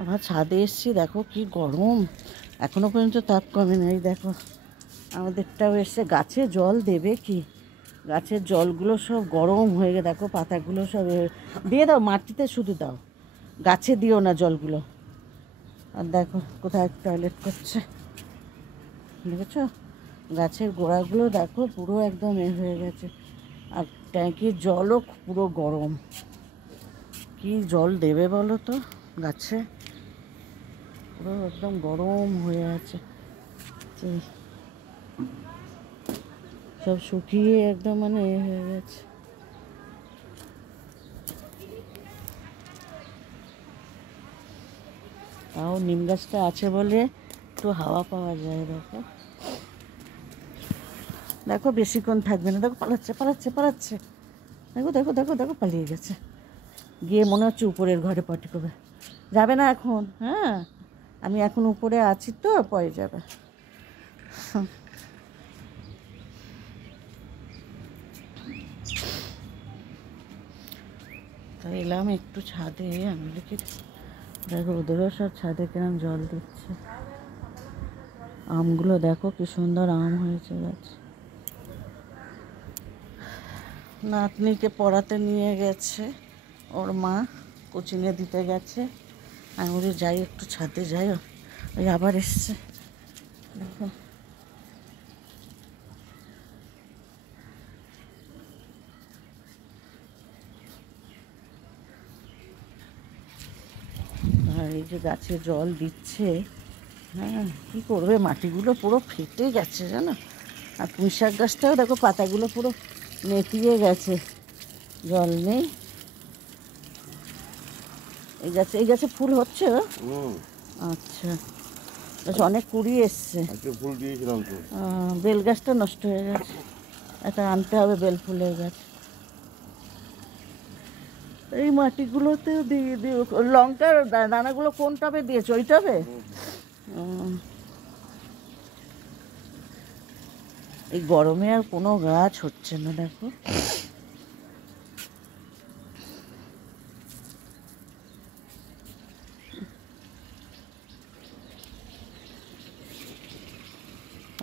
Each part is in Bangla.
আবার ছাদে এসছি, দেখো কি গরম, এখনো পর্যন্ত তাপ কমে নাই। দেখো আমাদেরটাও এসছে, গাছে জল দেবে কি, গাছের জলগুলো সব গরম হয়ে গে, দেখো পাতাগুলো সব দিয়ে দাও মাটিতে, শুধু দাও, গাছে দিও না জলগুলো। আর দেখো কোথায় টয়লেট করছে, দেখেছো গাছের গোড়াগুলো দেখো পুরো একদম হয়ে গেছে। আর ট্যাঙ্কির জলও পুরো গরম, কি জল দেবে বলো তো গাছে, পুরো একদম গরম হয়ে আছে, সব শুকিয়ে একদম মানে হয়ে গেছে। তাও নিম গাছটা আছে বলে একটু হাওয়া পাওয়া যায়। দেখো দেখো বেশিক্ষণ থাকবে না, দেখো পালাচ্ছে পালাচ্ছে পালাচ্ছে, দেখো দেখো দেখো দেখো পালিয়ে গেছে, গিয়ে মনে হচ্ছে উপরের ঘরে পটি করবে, যাবে না এখন, হ্যাঁ আমি এখন উপরে আছি তো, পরে যাবে। তো এলাম একটু ছাদে, আমি লিখে দেখো ওদেরও সব ছাদে কিরম জল দিচ্ছে। আমগুলো দেখো কি সুন্দর আম হয়েছে গাছ। নাতনিকে পড়াতে নিয়ে গেছে ওর মা, কোচিংয়ে দিতে গেছে। আমি বলি যাই একটু ছাদে যাই, ওই আবার এসছে দেখো। আর এই যে গাছে জল দিচ্ছে, হ্যাঁ কী করবে, মাটিগুলো পুরো ফেটে গেছে জানো। আর পুঁই শাক গাছটাও দেখো পাতাগুলো পুরো নেতিয়ে গেছে, জল নেই। এই গাছে ফুল হচ্ছে গো? আচ্ছা, বেশ অনেক কুড়ি এসছে। ফুল দিয়েছিলাম তো। বেল গাছটা নষ্ট হয়ে গেছে, এটা আনতে হবে বেল ফুলের গাছ। এই মাটিগুলোতেও দিয়ে দিও। লঙ্কার দানাগুলো কোন টবে দিয়েছো, ওই টবে? এই গরমে আর কোনো গাছ হচ্ছে না দেখো।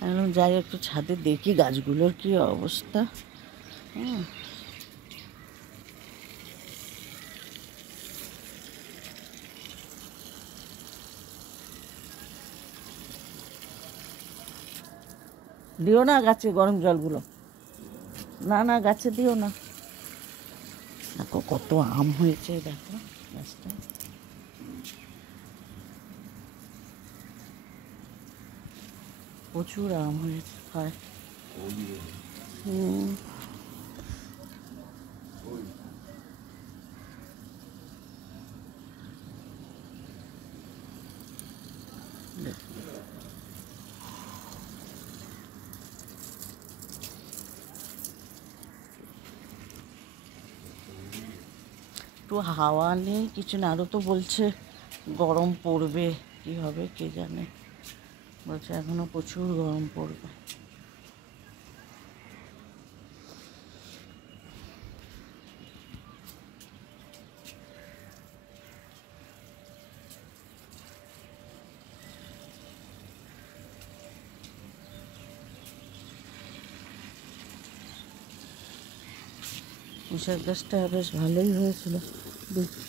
এখন যাই একটু ছাদে দেখি গাছগুলোর কি অবস্থা। দিও না গাছে গরম জলগুলো, না না গাছে দিও না। দেখো কত আম হয়েছে, দেখো গাছটায় প্রচুর আম হয়েছে, হয়। একটু হাওয়া নেই কিছু না, আরও তো বলছে গরম পড়বে, কি হবে কে জানে, বলছে এখনো প্রচুর গরম পড়বে। পুঁইশাক গাছটা বেশ ভালোই হয়েছিল,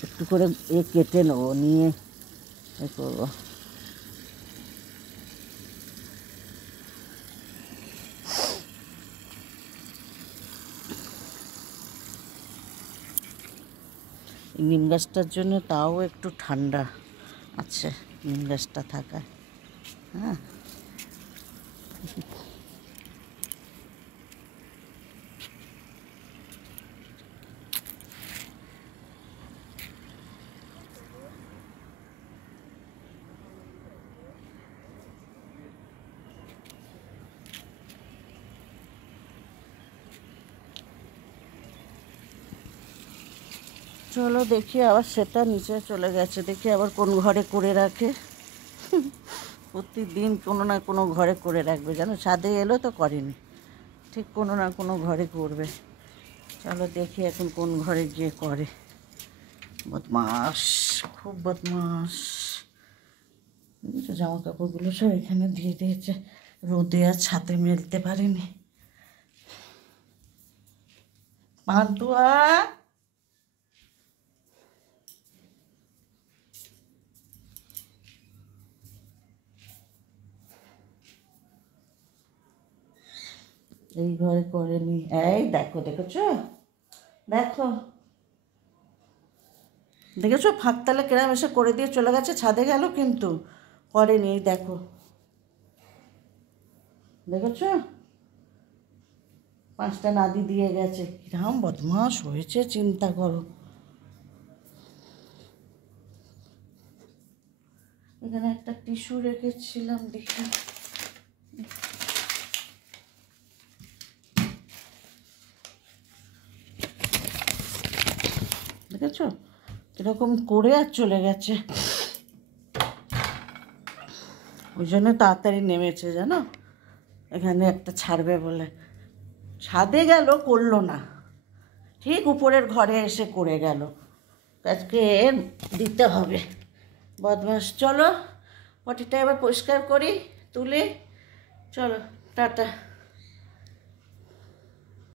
একটু করে কেটে নেবো, নিয়ে এ করবো। নিম গাছটার জন্য তাও একটু ঠান্ডা আছে, নিম গাছটা থাকায়। হ্যাঁ চলো দেখি, আবার সেটা নিচে চলে গেছে, দেখি আবার কোন ঘরে করে রাখে। প্রতিদিন কোনো না কোনো ঘরে করে রাখবে জানো, ছাদে এলো তো করেনি, ঠিক কোনো না কোনো ঘরে করবে। চলো দেখি এখন কোন ঘরে গিয়ে করে। বদমাস, খুব বদমাস। জামা কাপড়গুলো সব এখানে দিয়ে দিয়েছে, রোদে আর ছাদে মেলতে পারিনি। পান্তুয়া, এই ঘরে করেনি। এই দেখো, দেখেছো দেখো দেখেছো ফাঁকতালে কেরাম এসে করে দিয়ে চলে গেছে, ছাদে গেল কিন্তু করেনি। এই দেখো, দেখেছো 5টা নাদি দিয়ে গেছে। কিরাম বদমাস হয়েছে চিন্তা করো। এখানে একটা টিস্যু রেখেছিলাম, দেখি দেখেছো এরকম করে আর চলে গেছে। ওই জন্য তাড়াতাড়ি নেমেছে জানো, এখানে একটা ছাড়বে বলে। ছাদে গেল, করলো না, ঠিক উপরের ঘরে এসে করে গেল। আজকে দিতে হবে, বদমাস। চলো পটিটা এবার পরিষ্কার করি তুলে, চলো টাটা।